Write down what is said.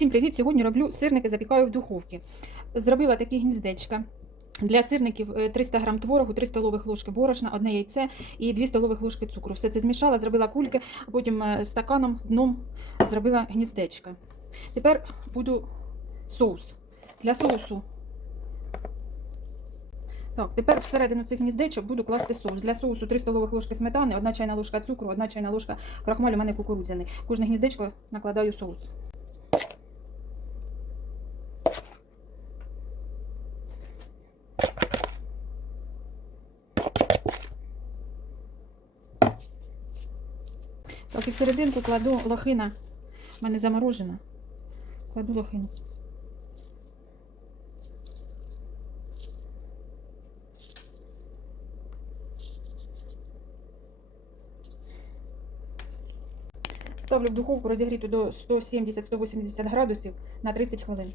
Всім привіт! Сьогодні роблю сирники, запікаю в духовці. Зробила такі гніздечка. Для сирників е, 300 г творогу, 3 столових ложки борошна, одне яйце і 2 столових ложки цукру. Все це змішала, зробила кульки, потім е, стаканом дном зробила гніздечка. Тепер буду соус. Для соусу. Так, тепер всередину цих гніздечок буду класти соус. Для соусу 3 столових ложки сметани, 1 чайна ложка цукру, 1 чайна ложка крахмалю, у мене кукурудзяний. Кожне гніздечко накладаю соус. Так, і всерединку кладу лохина. У мене заморожена. Кладу лохину. Ставлю в духовку розігріту до 170-180 градусів на 30 хвилин.